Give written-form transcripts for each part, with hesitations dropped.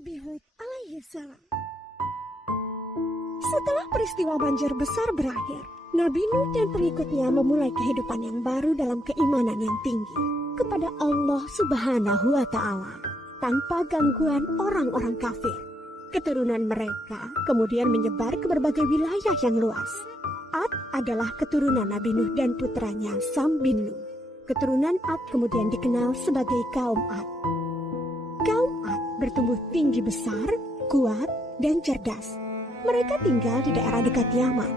Nabi Hud alaihi salam. Setelah peristiwa banjir besar berakhir, Nabi Nuh dan pengikutnya memulai kehidupan yang baru dalam keimanan yang tinggi kepada Allah Subhanahu wa Ta'ala tanpa gangguan orang-orang kafir. Keturunan mereka kemudian menyebar ke berbagai wilayah yang luas. Ad adalah keturunan Nabi Nuh dan putranya Sam bin Nuh. Keturunan Ad kemudian dikenal sebagai kaum Ad. Kaum Ad bertumbuh tinggi besar, kuat, dan cerdas. Mereka tinggal di daerah dekat Yaman.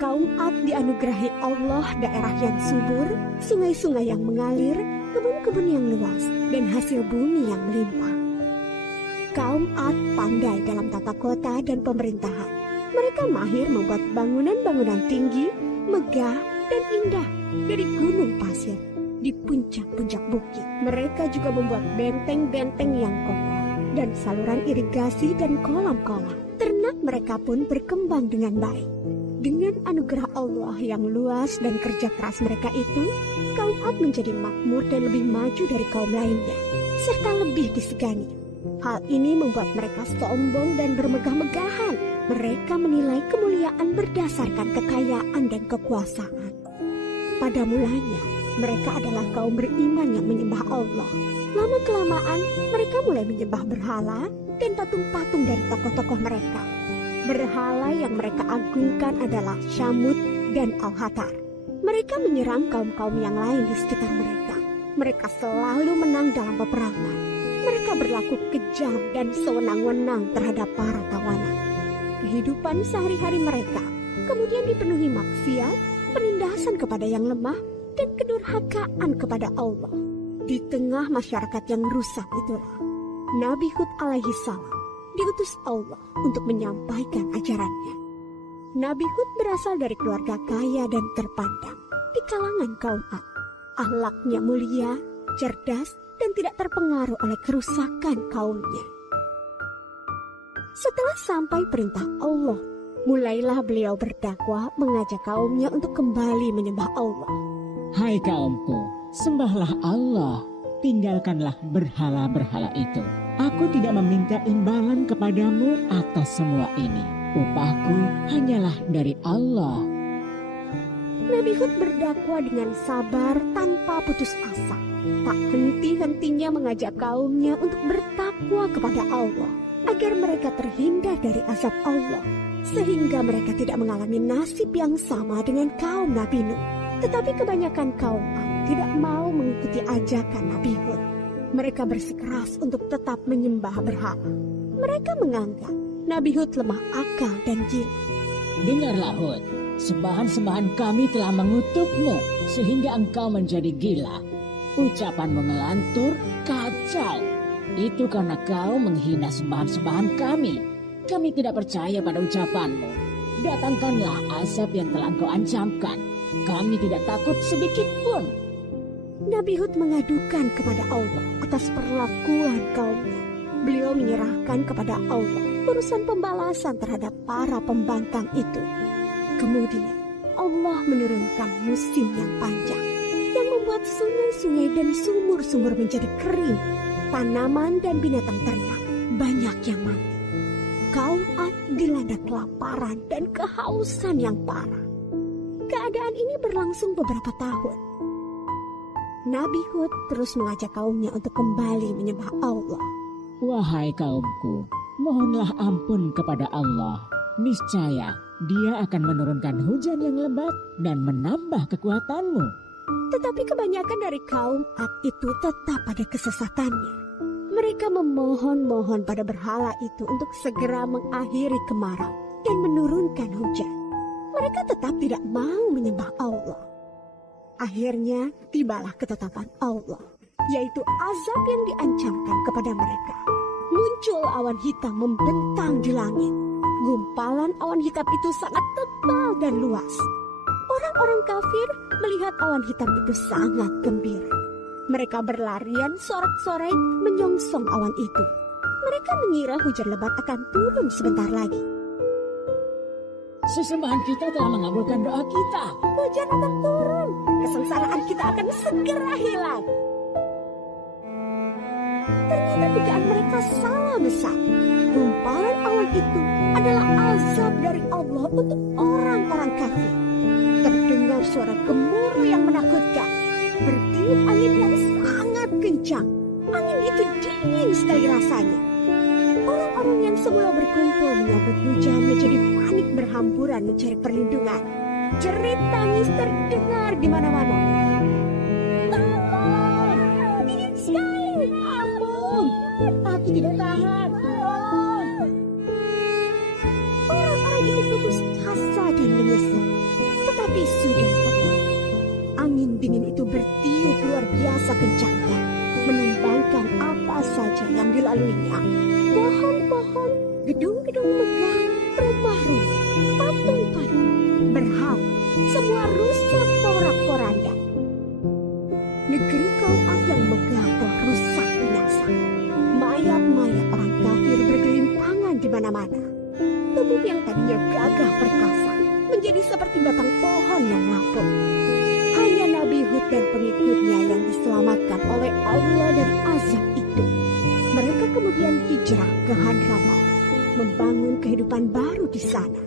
Kaum Ad dianugerahi Allah daerah yang subur, sungai-sungai yang mengalir, kebun-kebun yang luas, dan hasil bumi yang melimpah. Kaum Ad pandai dalam tata kota dan pemerintahan. Mereka mahir membuat bangunan-bangunan tinggi, megah, dan indah dari gunung pasir di puncak-puncak bukit. Mereka juga membuat benteng-benteng yang kokoh dan saluran irigasi dan kolam-kolam. Ternak mereka pun berkembang dengan baik. Dengan anugerah Allah yang luas dan kerja keras mereka itu, kaum Ad menjadi makmur dan lebih maju dari kaum lainnya, serta lebih disegani. Hal ini membuat mereka sombong dan bermegah-megahan. Mereka menilai kemuliaan berdasarkan kekayaan dan kekuasaan. Pada mulanya, mereka adalah kaum beriman yang menyembah Allah. Lama-kelamaan, mereka mulai menyembah berhala dan patung-patung dari tokoh-tokoh mereka. Berhala yang mereka agungkan adalah Syamut dan Al-Hatar. Mereka menyerang kaum-kaum yang lain di sekitar mereka. Mereka selalu menang dalam peperangan. Mereka berlaku kejam dan sewenang-wenang terhadap para tawanan. Kehidupan sehari-hari mereka kemudian dipenuhi maksiat, penindasan kepada yang lemah, dan kedurhakaan kepada Allah. Di tengah masyarakat yang rusak itulah, Nabi Hud alaihi salam diutus Allah untuk menyampaikan ajarannya. Nabi Hud berasal dari keluarga kaya dan terpandang di kalangan kaum Ad. Akhlaknya mulia, cerdas, dan tidak terpengaruh oleh kerusakan kaumnya. Setelah sampai perintah Allah, mulailah beliau berdakwah mengajak kaumnya untuk kembali menyembah Allah. Hai kaumku, sembahlah Allah, tinggalkanlah berhala-berhala itu. Aku tidak meminta imbalan kepadamu atas semua ini. Upahku hanyalah dari Allah. Nabi Hud berdakwah dengan sabar tanpa putus asa. Tak henti-hentinya mengajak kaumnya untuk bertakwa kepada Allah, agar mereka terhindar dari azab Allah, sehingga mereka tidak mengalami nasib yang sama dengan kaum Nabi Nuh. Tetapi kebanyakan kaum Ad tidak mau mengikuti ajakan Nabi Hud. Mereka bersikeras untuk tetap menyembah berhala. Mereka menganggap Nabi Hud lemah akal dan gila. Dengarlah Hud, sembahan-sembahan kami telah mengutukmu sehingga engkau menjadi gila. Ucapanmu ngelantur, kacau. Itu karena kau menghina sembahan-sembahan kami. Kami tidak percaya pada ucapanmu. Datangkanlah azab yang telah engkau ancamkan. Kami tidak takut sedikit pun. Nabi Hud mengadukan kepada Allah atas perlakuan kaumnya. Beliau menyerahkan kepada Allah urusan pembalasan terhadap para pembangkang itu. Kemudian Allah menurunkan musim yang panjang yang membuat sungai-sungai dan sumur-sumur menjadi kering. Tanaman dan binatang ternak banyak yang mati. Kaum Ad dilanda kelaparan dan kehausan yang parah. Keadaan ini berlangsung beberapa tahun. Nabi Hud terus mengajak kaumnya untuk kembali menyembah Allah. Wahai kaumku, mohonlah ampun kepada Allah. Niscaya Dia akan menurunkan hujan yang lebat dan menambah kekuatanmu. Tetapi kebanyakan dari kaum Ad itu tetap pada kesesatannya. Mereka memohon-mohon pada berhala itu untuk segera mengakhiri kemarau dan menurunkan hujan. Mereka tetap tidak mau menyembah Allah. Akhirnya tibalah ketetapan Allah, yaitu azab yang diancamkan kepada mereka. Muncul awan hitam membentang di langit. Gumpalan awan hitam itu sangat tebal dan luas. Orang-orang kafir melihat awan hitam itu sangat gembira. Mereka berlarian sorak-sorai menyongsong awan itu. Mereka mengira hujan lebat akan turun sebentar lagi. Sesembahan kita telah mengabulkan doa kita. Hujan akan turun. Kesengsaraan kita akan segera hilang. Ternyata dugaan mereka salah besar. Gumpalan awan itu adalah azab dari Allah untuk orang-orang kafir. Terdengar suara gemuruh yang menakutkan. Bertiup angin yang sangat kencang. Angin itu dingin sekali rasanya. Orang-orang yang semula berkumpul menyambut hujan menjadi panik berhamburan mencari perlindungan. Jerit tangis terdengar di mana-mana. Tolong! Dingin sekali! Ampun! Aku tidak tahan! Tolong! Orang-orang itu putus asa dan menyesal. Tetapi sudah terlambat. Angin dingin itu bertiup luar biasa kencangnya, menumbangkan apa saja yang dilaluinya. Pohon-pohon, gedung-gedung megah, rumah-rumah, patung-patung, berhau, semua rusak porak-poranda. Negeri Kauat yang megah telah rusak binasa. Mayat-mayat orang kafir bergelimpangan di mana-mana. Tubuh yang tadinya gagah perkasa menjadi seperti batang pohon yang lapuk. Hanya Nabi Hud dan pengikutnya yang diselamatkan oleh Allah dari azab itu. Mereka kemudian hijrah ke Hadramaut, membangun kehidupan baru di sana.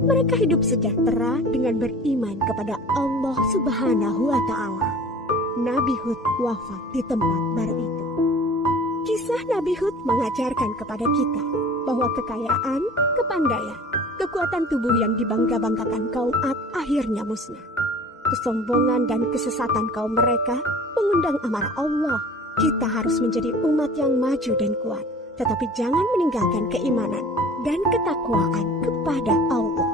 Mereka hidup sejahtera dengan beriman kepada Allah Subhanahu wa Ta'ala. Nabi Hud wafat di tempat baru itu. Kisah Nabi Hud mengajarkan kepada kita bahwa kekayaan, kepandaian, kekuatan tubuh yang dibangga-banggakan kaum Ad akhirnya musnah. Kesombongan dan kesesatan kaum mereka mengundang amarah Allah. Kita harus menjadi umat yang maju dan kuat, tetapi jangan meninggalkan keimanan dan ketakwaan kepada Allah.